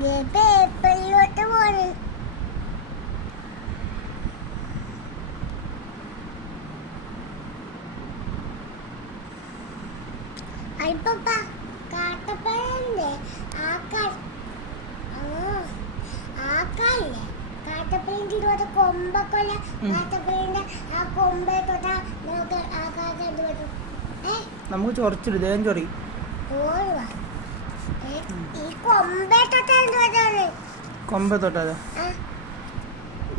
പേപ്പറിലോട്ട് പോണ്. അയ്യപ്പ കാട്ടപ്പഴല്ലേ ആക്കാല്ലേ കാട്ടപ്പഴിന്റെ ഇരുപത് കൊമ്പൊക്കെ കാട്ടപ്പഴിന്റെ ആ കൊമ്പെ തൊട്ടാ നമുക്ക് ആക്കാതെ എന്ത് പറ്റും? നമുക്ക് ചൊറിച്ചിട്ട് ദേഹം ചൊറി. ഈ കൊമ്പെ തൊട്ടാ എന്ത് പറ്റാണ്? കൊമ്പെ തൊട്ടാലോ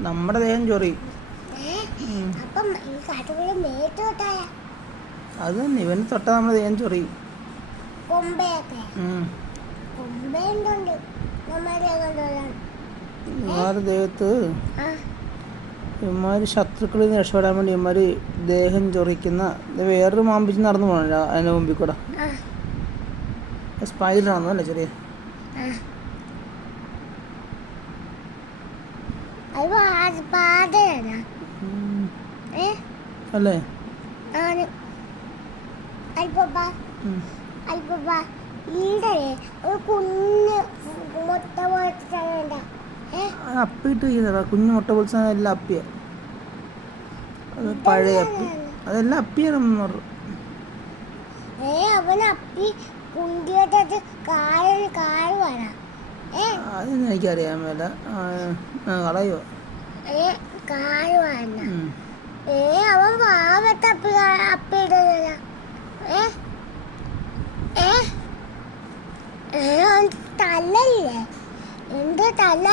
നമ്മുടെ ദേഹം ചൊറി. അപ്പം ഈ കാട്ടപ്പഴി മേത്ത് തൊട്ടായ അത് തന്നെ ഇവന് തൊട്ടാ നമ്മുടെ ദേഹം ചൊറി. കൊമ്പയൊക്കെ കൊമ്പയുണ്ട് ഇവന്മാരുടെ ദേഹത്ത് ഇവന്മാർ ശത്രുക്കളിൽ നിന്ന് രക്ഷപ്പെടാൻ വേണ്ടി ഇവന്മാർ ദേഹം ചൊറിക്കുന്ന വേറൊരു മാമ്പിച്ച് നടന്നു പോകണല്ലോ അതിൻ്റെ മുമ്പിൽ കൂടെ. സ്പൈഡറാണോ അല്ലേ ചെറിയ? അല്ലേ അപ്പിട്ട് ചെയ്യുന്നതാ കുഞ്ഞു മുട്ട പൊളിച്ച എല്ലാം അപ്പിയ. അത് പഴയ അപ്പി അതെല്ലാം അപ്പിയാണ്. അതൊന്നും എനിക്കറിയാൻ മേല. കളയോ അവൻ വാവത്ത് അപ്പിടുന്നില്ല. തല്ലല്ലേ എന്ത് തല്ല?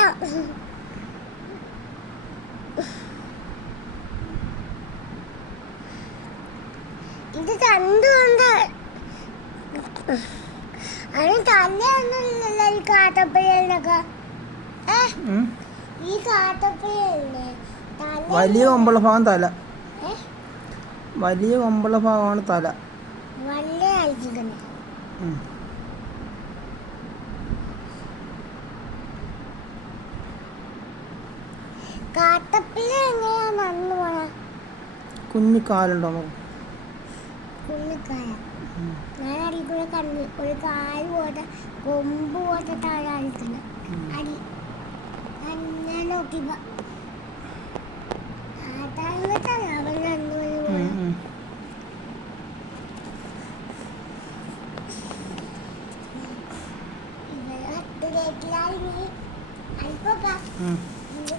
ഇത് രണ്ടുകൊണ്ട് അതിന് തല്ലയൊന്നുമില്ലല്ലോ ഈ കാട്ടപ്പഴലിനൊക്കെ. ഈ കാട്ടപ്പഴല്ലേ വലിയ കൊമ്പുള്ള ഭാഗം തല. വലിയ കൊമ്പുള്ള ഭാഗമാണ് തല. വലിയ അയച്ചിരിക്കുന്നത് കാട്ടപ്പഴ എങ്ങനെയാ നടന്നു പോണ? കുഞ്ഞു കാലുണ്ടോ നമുക്ക്? കുഞ്ഞിക്കായ ഞാൻ അടിക്കൂടെ കണ്ടു. ഒരു കാല് പോട്ടെ കൊമ്പ് പോട്ടെ താഴെ അടിക്കണം. അടി ഞാൻ നോക്കിപ്പോ അവൻ രണ്ടുപേരും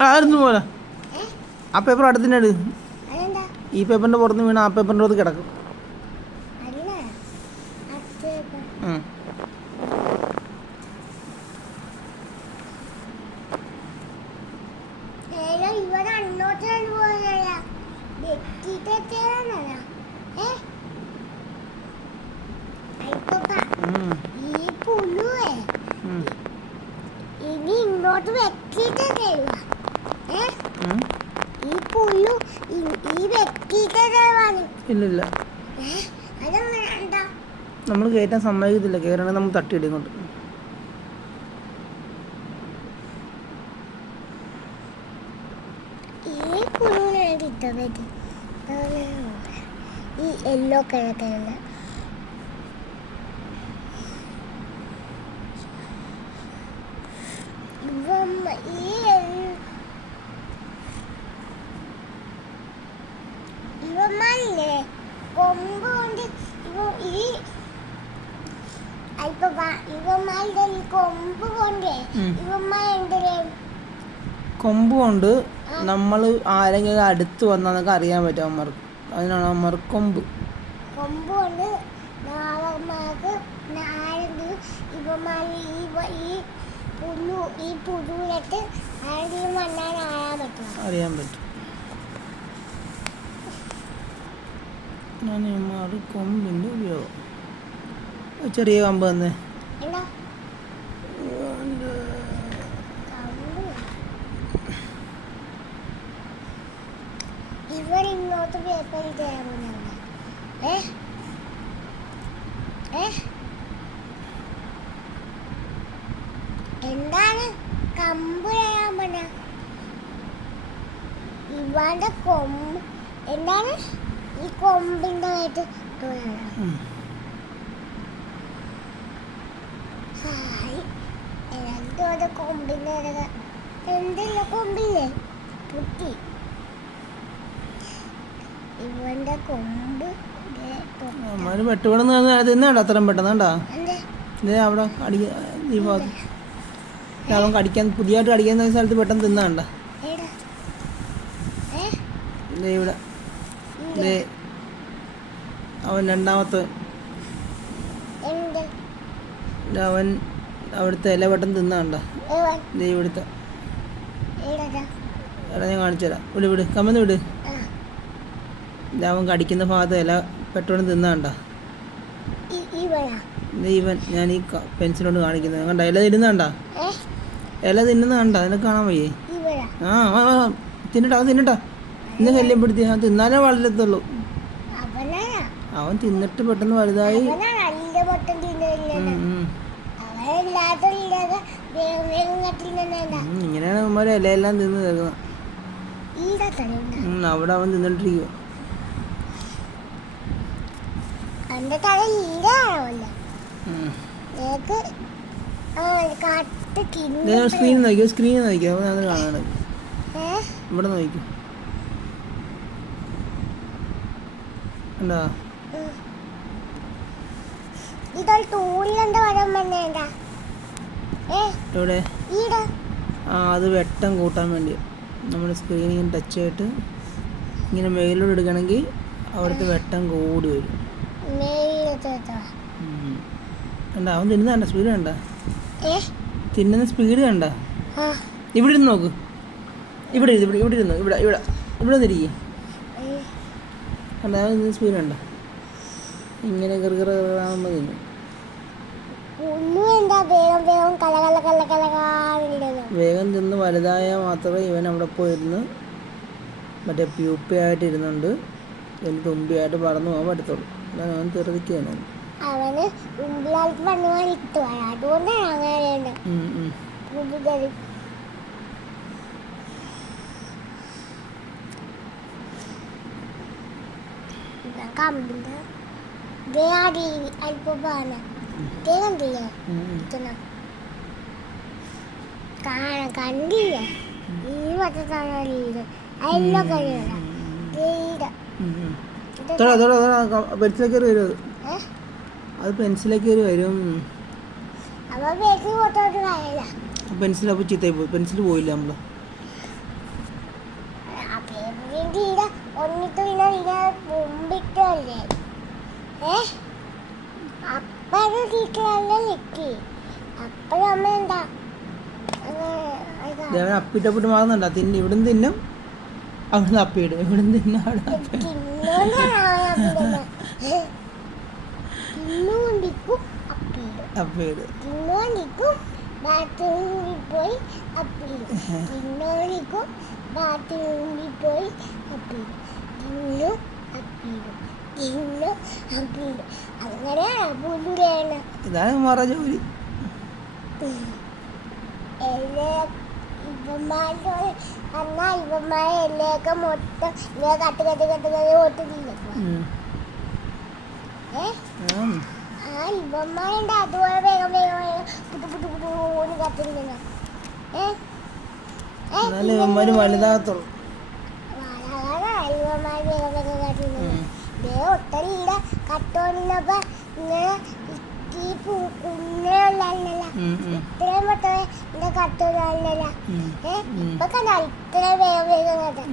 ആയിരുന്നു പോലെ. ആ പേപ്പർ അടുത്തിൻ്റെ ഈ പേപ്പറിന്റെ പുറത്ത് വീണ ആ പേപ്പറിന്റെ പുറത്ത് കിടക്കും. ഈ പുഴുവേ ഇനി ഇങ്ങോട്ട് വെക്കിട്ട് തരുക. ഈ പുഴു ഈ വെക്കിട്ട് തരുവാണ്. ഇല്ലില്ല അതെങ്ങനെ നമ്മൾ കയറ്റാൻ സമ്മതിക്കത്തില്ല. കയറണേ നമ്മൾ തട്ടിയിടും കൊണ്ട്. ഈ പുഴുവിനെ കിട്ടുന്നത് ഈ യെല്ലോ കളറിലുള്ള ഇവന്മാരില്ലേ കൊമ്പ് കൊണ്ട് ഈ ഇവന്മാരുടെ ഈ കൊമ്പ് കൊണ്ട് ഇവന്മാരെന്തേ കൊമ്പ് കൊണ്ട് നമ്മൾ ആരെങ്കിലും അടുത്ത് വന്നതൊക്കെ അറിയാൻ പറ്റും അമ്മർക്ക്. അതിനാണ് അമ്മർക്ക് കൊമ്പ്. കൊമ്പ് കൊണ്ട് അവന്മാർക്ക് ആരെങ്കിലും ഇവന്മാർ ഈ പുഴുവിനട്ട് ആരെങ്കിലും വന്നാൽ അറിയാൻ പറ്റും. ഞാൻ കൊമ്പിൻ്റെ ഉപയോഗം ചെറിയ കമ്പ് തന്നെ. ഇവരിങ്ങോട്ട് പേപ്പറിൽ തരാമെന്നുണ്ട്. എന്താണ് കമ്പ് തരാൻ പറഞ്ഞ? ഇവന്റെ കൊമ്പ് എന്താണ് ഈ കൊമ്പിന്റെ ആയിട്ട് ഹായ് ഇതോടെ കൊമ്പിന്റെ എന്തില്ല കൊമ്പില്ലേ പൊട്ടി ഇവന്റെ കൊമ്പ് അവന്മാർ പെട്ടുപെടുന്ന തിന്നാണ്ട അത്രയും പെട്ടെന്ന് കണ്ടാ എന്തേ ഇതേ അവിടെ ഈ ഭാഗത്ത് അവൻ കടിക്കാൻ പുതിയതായിട്ട് കടിക്കുന്ന സ്ഥലത്ത് പെട്ടെന്ന് തിന്നാണ്ട ഏടാ ഏ ദേ ഇവിടെ ദേ അവൻ രണ്ടാമത്തെ എന്ത് അവൻ അവിടുത്തെ ഇല പെട്ടെന്ന് തിന്നാണ്ട ഏവൻ ദേ ഇവിടുത്തെ ഏടാ എടാ ഞാൻ കാണിച്ചു തരാം വിട് വിട് കമ്മന്ന് വിട് ആ ദേ അവൻ കടിക്കുന്ന ഭാഗത്ത് ഇല പെട്ടെന്ന് തിന്നാണ്ട ഇവനാ ദേ ഇവൻ ഞാൻ ഈ പെൻസിലോണ്ട് കാണിക്കുന്നത് കണ്ട ഇല തിന്നുന്നണ്ട ഏ ഇല തിന്നുന്ന കണ്ട അതിനെ കാണാൻ വയ്യേ ഇവനാ തിന്നട്ടാ അവൻ തിന്നട്ടാ ഇന്ന് ശല്യപ്പെടുത്തി അവൻ തിന്നാലേ വളരത്തുള്ളൂ അവനാ അവൻ തിന്നിട്ട് പെട്ടെന്ന് വലുതായി അവനാ നല്ല പൊട്ടൻ തിന്നില്ല ഉം. അവനല്ലാതെ ഇല്ലാതെ വേഗം വേഗം കട്ടില്ല ഇങ്ങനെയാണ് അവന്മാരെ ഇലയെല്ലാം തിന്ന് തീർക്കുന്നത് ഈടാ തല അവിടെ അവൻ തിന്നിട്ടിരിക്കുക എന്റെ തല ഈടാണല്ല നിനക്ക് കാട്ട് തിന്നു സ്ക്രീൻ നോക്കിയോ സ്ക്രീൻ നോക്കിയോ അവൻ അത് കാണാണ് ഏ ഇവിടെ നോക്കിക്കോ എന്താ ഇതൊരു ടൂറിലെന്താ വരാൻ പറഞ്ഞേണ്ട ഏ ഇവിടെ ഈടാ അത് വെട്ടം കൂട്ടാൻ വേണ്ടി നമ്മൾ സ്ക്രീൻ ഇങ്ങനെ ടച്ച് ചെയ്തിട്ട് ഇങ്ങനെ മേലോട്ട് എടുക്കണമെങ്കിൽ അവിടുത്തെ വെട്ടം കൂടി വരും കണ്ട അവൻ തിന്നുന്ന കണ്ട സ്പീഡ് കണ്ട തിന്നുന്ന സ്പീഡ് കണ്ട ഇവിടെ ഇരുന്ന് നോക്ക് ഇവിടെ ഇവിടെ ഇവിടെ ഇരുന്നു ഇവിടെ ഇവിടെ ഇവിടെ തിരികെ കണ്ട അവൻ സ്പീഡ് കണ്ട ഇങ്ങനെ കറുകറാകുമ്പോൾ തിന്നു ഒന്നും എന്താ വേഗം വേഗം കല കല കല കല കാണില്ലല്ലോ വേഗം തിന്ന് വലുതായാൽ മാത്രമേ ഇവൻ അവിടെ പോയിരുന്ന് മറ്റേ പ്യൂപ്പയായിട്ട് ഇരുന്നുണ്ട് ഇതിന് തുമ്പിയായിട്ട് പറന്നു പോകാൻ പറ്റത്തുള്ളൂ അതാണ് അവൻ തെറുതിക്കുകയാണ് അവന് മുമ്പിലാൾക്ക് പണ്ടുപോകാൻ ഇട്ടുപോയ അതുകൊണ്ടാണ് അങ്ങനെ കൂടുതൽ കമ്പിന്റെ വേടി അല്പമാണ് കണ്ടില്ലേ കാണാൻ കണ്ടില്ലേ ഈ വട്ടത്താണീര് അല്ലോ കഴിയല പെൻസിലേക്ക് വരും അത് പെൻസിലേക്ക് വരും അപ്പൊ ബേക്ക് പോട്ടോട്ട് കഴിയില്ല പെൻസിൽ അപ്പോൾ ചീത്തയായി പോയി പെൻസിൽ പോയില്ല നമ്മൾ തീരെ ഒന്നിട്ട് പിന്നെ മുമ്പിട്ടല്ലേ അപ്പഴ് ടീച്ചറല്ലേ നിക്കി അപ്പഴമ്മ എന്താ അപ്പിട്ടപ്പിട്ട് മാറുന്നുണ്ടാ തിന്നും ഇവിടുന്ന് തിന്നും അവിടെ അപ്പിയിടും ഇവിടുന്ന് തിന്നും അവിടെ തിന്നുകൊണ്ടിരിക്കും അപ്പിയിടും അപ്പിയിടും തിന്നുകൊണ്ടിരിക്കും ബാത്റൂമിൽ പോയി അപ്പിയിടും തിന്നോണ്ടിരിക്കും ബാത്റൂമിൽ പോയി അപ്പിയിടും തിന്നു അപ്പിയിടും തിന്നു അപ്പിയിടും അങ്ങനെയാണ് പുല്ലാണ് ഇതാണ് മാറ ജോലി ഇവന്മാരുടെ എന്നാ ഇവന്മാരെ എല്ലയൊക്കെ മൊത്തം ഇങ്ങനെ കട്ട് കട്ട് കട്ട് കട്ട് ഓട്ടില്ല ആ ഇവന്മാരുണ്ട് അതുപോലെ വേഗം വേഗം വേഗം പുട്ടു പുട്ടു പുട്ടൂന്ന് കത്തിരുന്ന ഇവന്മാര് വലുതാകത്തുള്ളൂ ഇവന്മാർ വേഗം വേഗം കത്തിരുന്ന ഒട്ടലില്ല കട്ടോണിന്നപ്പോ ഇങ്ങനെ ഈ കുഞ്ഞുള്ളല്ല ഇത്രയും പൊട്ടേ എന്റെ കട്ടോണല്ല ഇപ്പൊ കണ്ട ഇത്രയും വേഗം വേഗം കേട്ട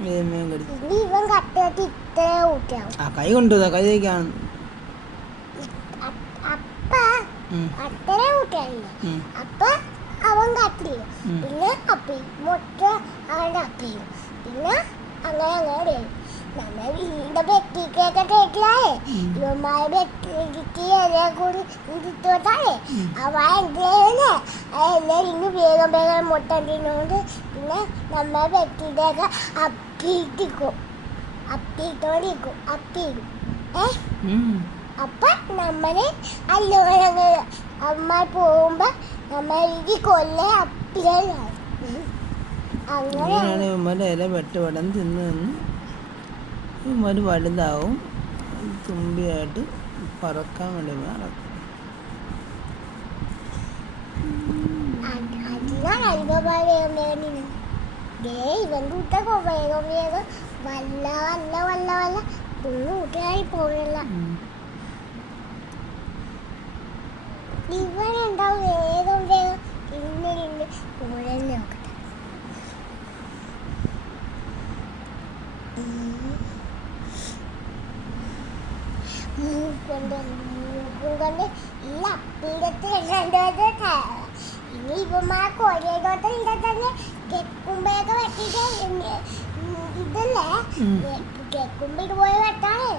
ഇനി ഇവൻ കട്ടിട്ട് ഇത്രയും ഊട്ടിയാവും കൈ കൊണ്ടുപോകാ കൈ തേക്കാണ് അപ്പ അത്രയും ഊട്ടിയാവില്ല അപ്പൊ അവൻ കട്ടിയും പിന്നെ അപ്പി മുട്ട അവന്റെ അപ്പിയും പിന്നെ അങ്ങനെ അങ്ങനെ നമ്മ വീടിന്റെ ബെറ്റിക്കൊക്കെ കേട്ടില്ലായേ ഇവന്മാരെ ബെറ്റിക്ക് എല്ലാം കൂടി ഇട്ടോട്ടാലേ അവ എന്തേലേ എല്ലാം ഇന്ന് വേഗം വേഗം മുട്ട തിന്നോണ്ട് പിന്നെ നമ്മ ബെറ്റിന്റെയൊക്കെ അപ്പിയിട്ടിക്കും അപ്പിയിട്ടോണ്ടിരിക്കും അപ്പിയിടും അപ്പൊ നമ്മള് അല്ലോളങ്ങ് അമ്മ പോകുമ്പോ നമ്മ ഈ കൊല്ല അപ്പിലാണ് അങ്ങനെയാണ് ഇവന്മാരുടെ ഇല വെട്ടുപടം തിന്ന് തിന്ന് ഇവന്മാർ വലുതാവും തുമ്പിയായിട്ട് പറക്കാൻ വേണ്ടി നടക്കും ഞാൻ അൽബബായ വേഗം വേഗം തിന്നു. ദേ ഇവൻ കൂട്ടൊക്കെ വേഗം വേഗം വല്ല വല്ല വല്ല വല്ല കൂട്ടുകാരി പോകല്ല. ഇവനുണ്ടാവും വേഗം വേഗം തിന്നിട്ടുണ്ട് പോലെന്ന് നോക്കട്ടെ. മൂക്കൊണ്ട് ഈ അപ്പീടത്തിൽ രണ്ടുപേരുടെ ഇനി ഇവന്മാരെ കോഴിയോട്ടം ഇവിടെ തന്നെ കെക്കുമ്പയൊക്കെ വെട്ടിട്ട് ഇതല്ലേ കെക്കുമ്പോ ഇതുപോലെ വെട്ടാണ്.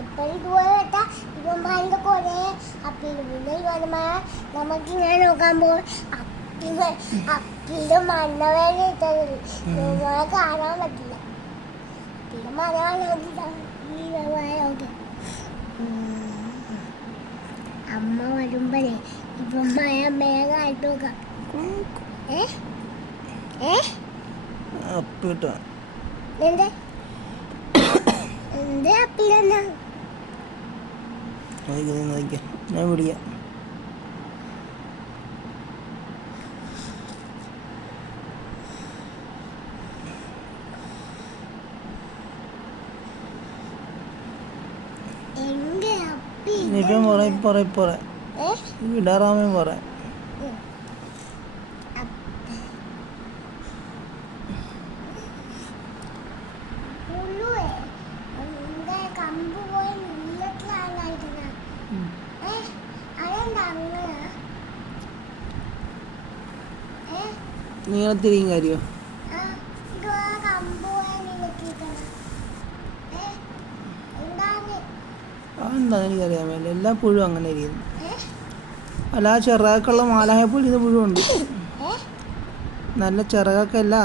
എപ്പോഴും ഇതുപോലെ വെട്ടാ ഇവന്മാരുടെ കൊറേ അപ്പീട്. പിന്നെ ഇവന്മാർ നമുക്കിങ്ങനെ നോക്കാൻ പോകും അപ്പീട് മണ്ണവേല ഇട്ടത് ഇവന്മാരെ കാണാൻ പറ്റില്ല. അപ്പീട് മണവാളോക്കെ അമ്മ വരുമ്പോഴേ ഇവന്മാരെ അമ്മയെ കാണിട്ട് നോക്കാം. എന്ത് എന്ത് അപ്പീടെന്നാ ഞാൻ പിടിക്കാം. ഇപ്പം വിടാറാമേ പറയാം. നീളത്തിരിക്കും കാര്യമോ? അതെന്താ എനിക്കറിയാൻ വേണ്ടി എല്ലാ പുഴുവും അങ്ങനെ ഇരിക്കുന്നു. അല്ല ആ ചിറകൊക്കെയുള്ള മാലാഹപ്പുഴ ഇത് പുഴുവുണ്ട്. നല്ല ചിറകൊക്കെ അല്ല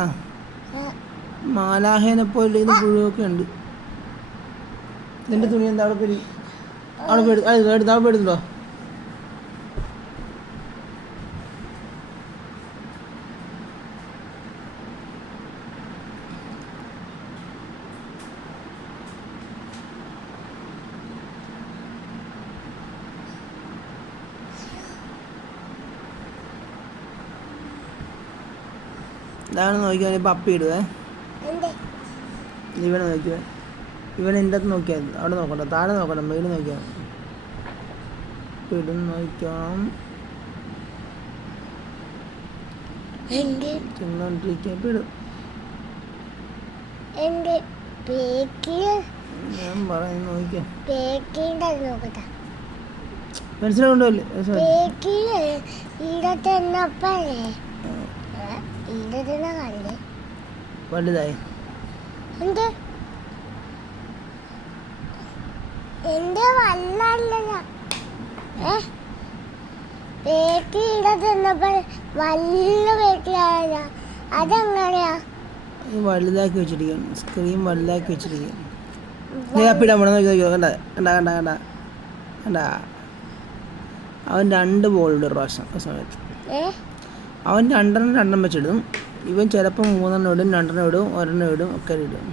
മാലാഹേനെ പോലെ ഇത് പുഴുവൊക്കെ ഉണ്ട്. നിന്റെ തുണി എന്താ അവിടെ പോയി അവിടെ പോയിട്ടുണ്ടോ? ഇതാണ് നോക്കിയാൽ ഇപ്പം അപ്പി ഇടുവേ. ഇവനെ നോക്കിയേ. ഇവൻ എൻ്റെ അകത്ത് നോക്കിയാൽ അവിടെ നോക്കണ്ട, താഴെ നോക്കണ്ട, മേളിൽ നോക്കിയാൽ ഇടും നോക്കാം. ചെന്നോണ്ടിരിക്കുക ഇപ്പം ഇടും. ഞാൻ പറയുന്നു നോക്കിയാ മനസ്സിലാവുണ്ടല്ലേ? വലുതായി എന്റെ വല്ലല്ല പേക്കിടന്നപ്പോ വല്ല പേക്കില. അതെങ്ങനെയാ വലുതാക്കി വെച്ചിരിക്കുകയാണ്. സ്ക്രീൻ വലുതാക്കി വെച്ചിരിക്കുകയാണ്. അപ്പിടാൻ പോണ നോക്കി നോക്കിയോ? കണ്ട കണ്ട കണ്ട കണ്ട കണ്ട അവൻ 2 ബോൾ ഇടും പ്രാവശ്യം. ആ സമയത്ത് അവൻ 2 വെച്ചിടും. ഇവൻ ചിലപ്പോൾ 3 ഇടും, 2 ഇടും, 1 ഇടും, ഒക്കെ ഇടും.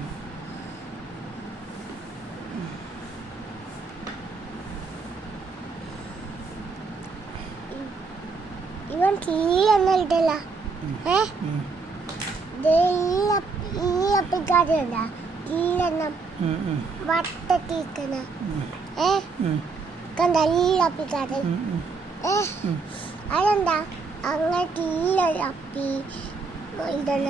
ഇവൻ തീയൊന്നും ഇടല്ല. ഈ അപ്പിക്കാരുണ്ട തീയെണ്ണം വട്ടത്തീക്കണ കണ്ട ഈ അപ്പിക്കാരൻ അതെന്താ അങ്ങനെ തീയ അപ്പി ഇടണ